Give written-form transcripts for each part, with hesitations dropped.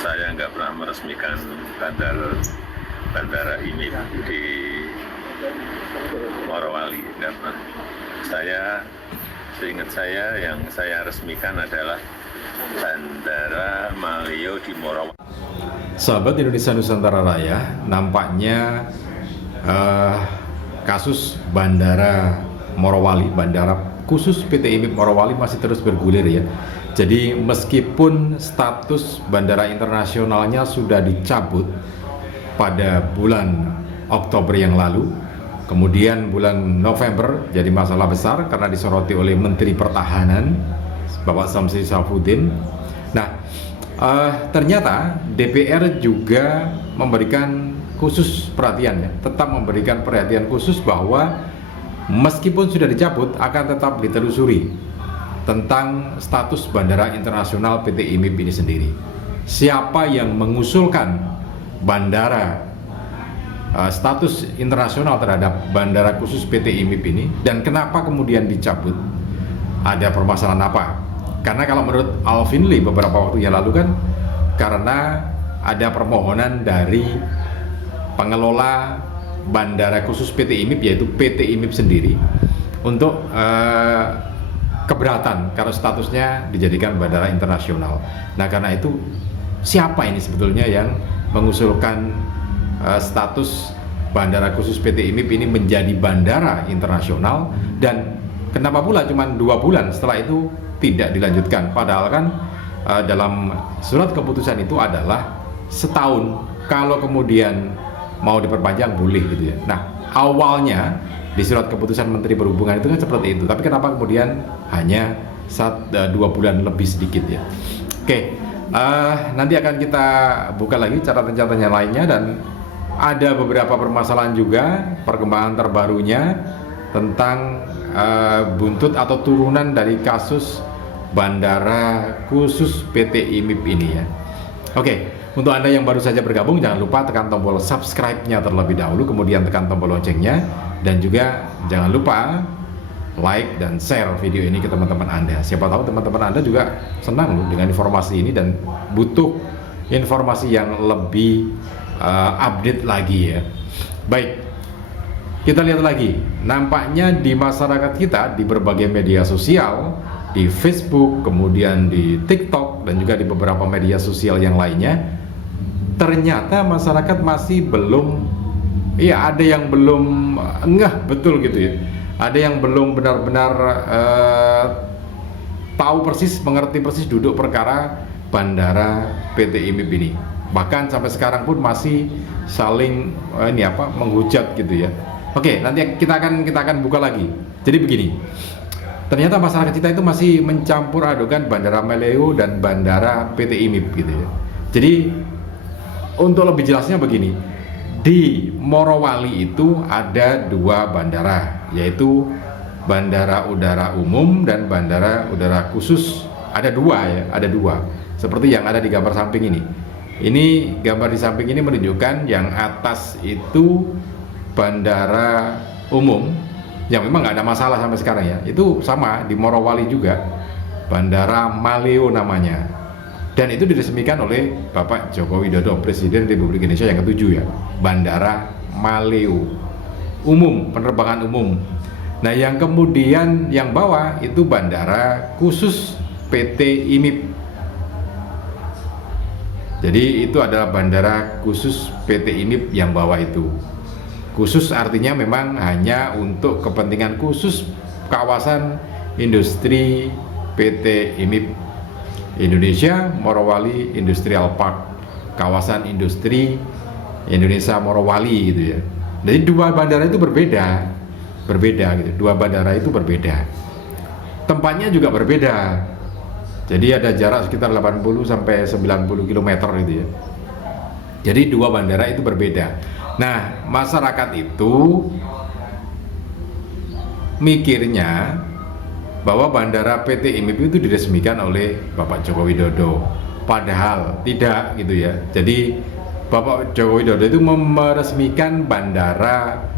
saya nggak pernah meresmikan bandara ini di Morowali, nggak pernah. Seingat saya yang saya resmikan adalah Bandara Maleo di Morowali. Sahabat Indonesia Nusantara Raya, nampaknya kasus Bandara Morowali, bandara khusus PT IMIP Morowali masih terus bergulir ya. Jadi meskipun status bandara internasionalnya sudah dicabut pada bulan Oktober yang lalu, kemudian bulan November jadi masalah besar karena disoroti oleh Menteri Pertahanan Bapak Samsi Saifuddin. Nah, ternyata DPR juga memberikan khusus perhatian ya, tetap memberikan perhatian khusus bahwa meskipun sudah dicabut akan tetap ditelusuri tentang status bandara internasional PT IMIP ini sendiri. Siapa yang mengusulkan bandara status internasional terhadap bandara khusus PT IMIP ini dan kenapa kemudian dicabut? Ada permasalahan apa? Karena kalau menurut Alvin Lee beberapa waktu yang lalu kan karena ada permohonan dari pengelola bandara khusus PT IMIP yaitu PT IMIP sendiri untuk keberatan karena statusnya dijadikan bandara internasional. Nah, karena itu siapa ini sebetulnya yang mengusulkan status bandara khusus PT IMIP ini menjadi bandara internasional dan kenapa pula cuma 2 bulan setelah itu tidak dilanjutkan, padahal kan dalam surat keputusan itu adalah setahun, kalau kemudian mau diperpanjang boleh gitu ya. Nah, awalnya di surat keputusan Menteri Perhubungan itu kan seperti itu, tapi kenapa kemudian hanya 2 bulan lebih sedikit ya. Oke, nanti akan kita buka lagi catatan-catatan yang lainnya dan ada beberapa permasalahan juga perkembangan terbarunya tentang buntut atau turunan dari kasus bandara khusus PT IMIP ini ya. Oke, untuk Anda yang baru saja bergabung jangan lupa tekan tombol subscribe-nya terlebih dahulu, kemudian tekan tombol loncengnya dan juga jangan lupa like dan share video ini ke teman-teman Anda. Siapa tahu teman-teman Anda juga senang loh dengan informasi ini dan butuh informasi yang lebih update lagi ya. Baik, kita lihat lagi. Nampaknya di masyarakat kita di berbagai media sosial, di Facebook, kemudian di TikTok dan juga di beberapa media sosial yang lainnya, ternyata masyarakat masih belum, ya ada yang belum ngeh betul gitu ya. Ada yang belum benar-benar tahu persis, mengerti persis duduk perkara bandara PT IMIP ini. Bahkan sampai sekarang pun masih saling menghujat gitu ya. Oke, nanti kita akan buka lagi. Jadi begini. Ternyata masyarakat kita itu masih mencampur adukan bandara Maleo dan bandara PT IMIP gitu ya. Jadi untuk lebih jelasnya begini, di Morowali itu ada 2 bandara, yaitu bandara udara umum dan bandara udara khusus. Ada 2 ya, ada 2. Seperti yang ada di gambar samping ini. Ini gambar di samping ini menunjukkan yang atas itu bandara umum yang memang nggak ada masalah sampai sekarang ya. Itu sama di Morowali juga, Bandara Maleo namanya, dan itu diresmikan oleh Bapak Joko Widodo, Presiden Republik Indonesia yang ke-7 ya. Bandara Maleo umum, penerbangan umum. Nah, yang kemudian yang bawah itu bandara khusus PT IMIP. Jadi itu adalah bandara khusus PT IMIP yang bawah itu. Khusus artinya memang hanya untuk kepentingan khusus kawasan industri PT IMIP Indonesia Morowali Industrial Park, kawasan industri Indonesia Morowali gitu ya. Jadi 2 bandara itu berbeda gitu. 2 bandara itu berbeda. Tempatnya juga berbeda. Jadi ada jarak sekitar 80 sampai 90 km gitu ya. Jadi 2 bandara itu berbeda. Nah, masyarakat itu mikirnya bahwa bandara PT IMIP itu diresmikan oleh Bapak Joko Widodo. Padahal tidak gitu ya. Jadi Bapak Joko Widodo itu meresmikan bandara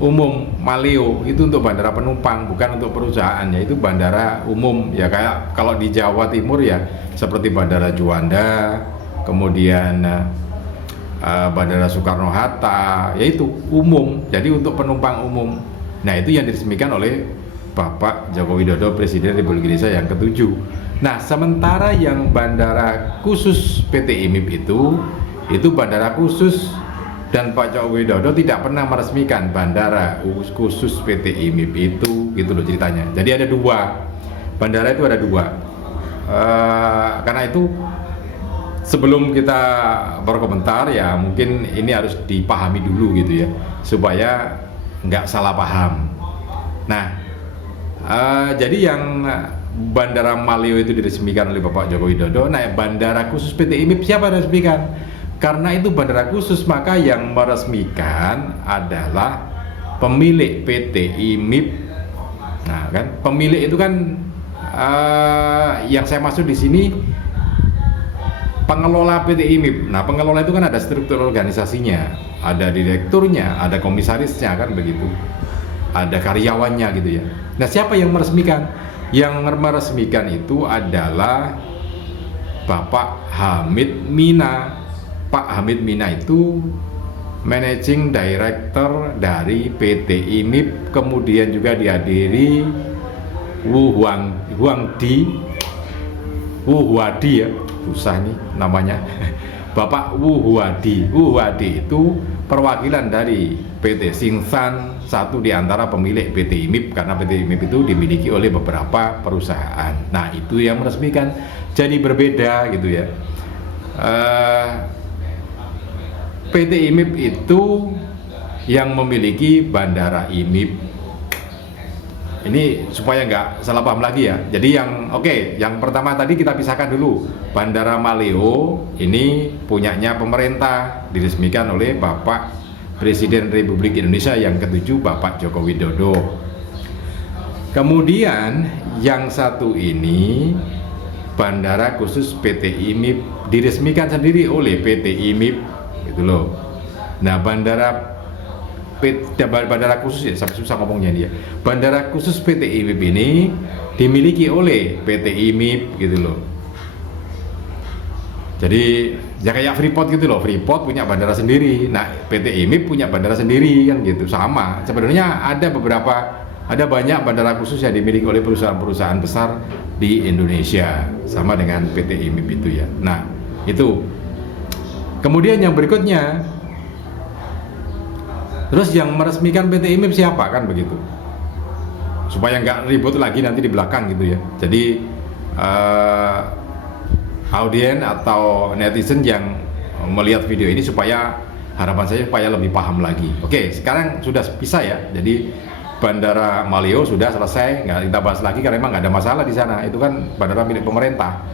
umum Maleo itu untuk bandara penumpang, bukan untuk perusahaan, yaitu bandara umum ya, kayak kalau di Jawa Timur ya seperti Bandara Juanda, kemudian Bandara Soekarno-Hatta, yaitu umum, jadi untuk penumpang umum. Nah, itu yang diresmikan oleh Bapak Joko Widodo, Presiden Republik Indonesia yang ke-7. Nah, sementara yang bandara khusus PT IMIP itu bandara khusus, dan Pak Joko Widodo tidak pernah meresmikan bandara khusus PT IMIP itu, gitu loh ceritanya. Jadi ada dua, bandara itu ada dua. Karena itu sebelum kita berkomentar ya mungkin ini harus dipahami dulu gitu ya, supaya nggak salah paham. Nah, jadi yang Bandara Malio itu diresmikan oleh Bapak Joko Widodo. Nah, bandara khusus PT IMIP siapa yang resmikan? Karena itu bandara khusus, maka yang meresmikan adalah pemilik PT IMIP. Nah, kan pemilik itu kan yang saya maksud di sini pengelola PT IMIP. Nah, pengelola itu kan ada struktur organisasinya, ada direkturnya, ada komisarisnya, kan begitu. Ada karyawannya gitu ya. Nah, siapa yang meresmikan? Yang meresmikan itu adalah Bapak Hamid Mina. Pak Hamid Mina itu Managing Director dari PT IMIP, kemudian juga dihadiri Wu Huadi ya, susah nih namanya. Bapak Wu Huadi itu perwakilan dari PT Singsan, satu di antara pemilik PT IMIP, karena PT IMIP itu dimiliki oleh beberapa perusahaan. Nah, itu yang meresmikan. Jadi berbeda gitu ya. PT IMIP itu yang memiliki Bandara IMIP. Ini supaya nggak salah paham lagi ya. Jadi yang pertama tadi kita pisahkan dulu. Bandara Maleo ini punyanya pemerintah, diresmikan oleh Bapak Presiden Republik Indonesia yang ke-7, Bapak Joko Widodo. Kemudian yang satu ini bandara khusus PT IMIP, diresmikan sendiri oleh PT IMIP gitu loh. Nah, bandara khusus ya, susah ngomongnya dia. Bandara khusus PT IMIP ini dimiliki oleh PT IMIP gitu loh. Jadi ya kayak Freeport gitu loh. Freeport punya bandara sendiri. Nah, PT IMIP punya bandara sendiri kan gitu. Sama. Sebenarnya ada banyak bandara khusus yang dimiliki oleh perusahaan-perusahaan besar di Indonesia, sama dengan PT IMIP itu ya. Nah, itu. Kemudian yang berikutnya, terus yang meresmikan PT IMIP siapa, kan begitu? Supaya nggak ribut lagi nanti di belakang gitu ya. Jadi audien atau netizen yang melihat video ini, supaya harapan saya supaya lebih paham lagi. Oke, sekarang sudah bisa ya. Jadi Bandara Maleo sudah selesai, nggak kita bahas lagi karena memang nggak ada masalah di sana. Itu kan bandara milik pemerintah.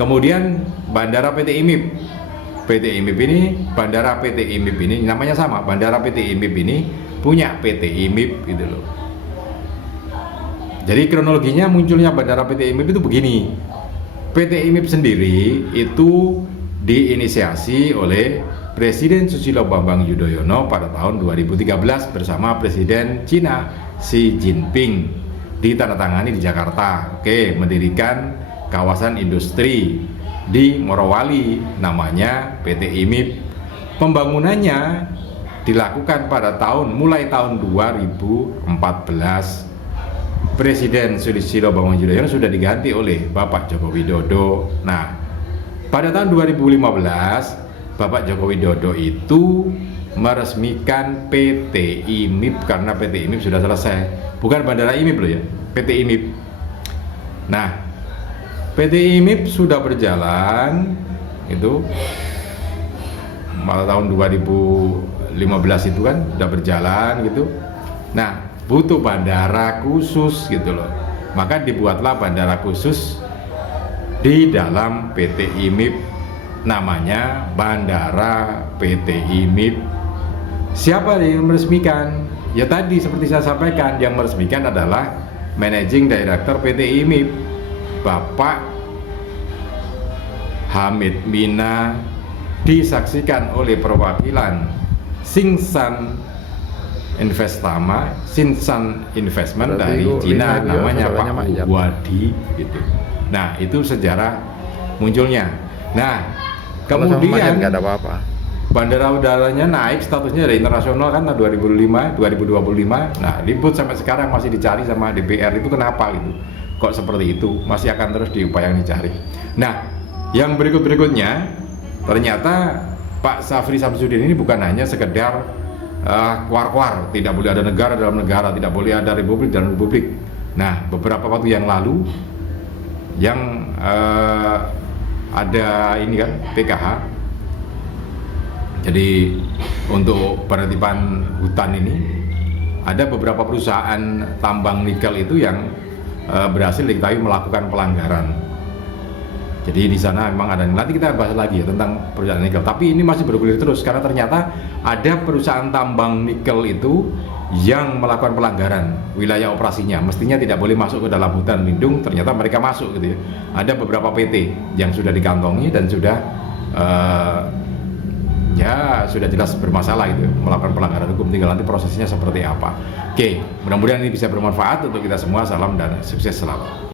Kemudian Bandara PT IMIP. PT IMIP ini, Bandara PT IMIP ini namanya sama. Bandara PT IMIP ini punya PT IMIP gitu loh. Jadi kronologinya munculnya Bandara PT IMIP itu begini. PT IMIP sendiri itu diinisiasi oleh Presiden Susilo Bambang Yudhoyono pada tahun 2013 bersama Presiden Cina Xi Jinping, ditandatangani di Jakarta. Oke, mendirikan kawasan industri di Morowali, namanya PT IMIP. Pembangunannya dilakukan pada mulai tahun 2014. Presiden Susilo Bambang Yudhoyono sudah diganti oleh Bapak Joko Widodo. Nah, pada tahun 2015 Bapak Joko Widodo itu meresmikan PT IMIP, karena PT IMIP sudah selesai. Bukan Bandara IMIP loh ya, PT IMIP. Nah, PT IMIP sudah berjalan itu malah tahun 2015 itu kan sudah berjalan gitu. Nah, butuh bandara khusus gitu loh. Maka dibuatlah bandara khusus di dalam PT IMIP, namanya Bandara PT IMIP. Siapa yang meresmikan? Ya tadi seperti saya sampaikan, yang meresmikan adalah Managing Director PT IMIP, Bapak Hamid Mina, disaksikan oleh perwakilan Singsan Investment dari Cina, namanya Pak Wadi gitu. Nah, itu sejarah munculnya. Nah, Kalau sama Kemudian Macan nggak ada apa-apa. bandara udaranya naik statusnya dari internasional kan tahun 2025. Nah, ribut sampai sekarang masih dicari sama DPR, itu kenapa gitu? Kok seperti itu? Masih akan terus diupayakan dicari. Nah, yang berikutnya ternyata Pak Syafri Samsudin ini bukan hanya sekedar kuar-kuar, tidak boleh ada negara dalam negara, tidak boleh ada republik dalam republik. Nah, beberapa waktu yang lalu yang ada ini kan PKH. Jadi untuk penertiban hutan ini ada beberapa perusahaan tambang nikel itu yang berhasil diketahui melakukan pelanggaran. Jadi di sana memang ada, nanti kita bahas lagi ya tentang perusahaan nikel. Tapi ini masih bergulir terus karena ternyata ada perusahaan tambang nikel itu yang melakukan pelanggaran wilayah operasinya. Mestinya tidak boleh masuk ke dalam hutan lindung, ternyata mereka masuk gitu ya. Ada beberapa PT yang sudah dikantongi dan sudah ya sudah jelas bermasalah gitu, melakukan pelanggaran hukum. Tinggal nanti prosesnya seperti apa. Oke, mudah-mudahan ini bisa bermanfaat untuk kita semua. Salam dan sukses selalu.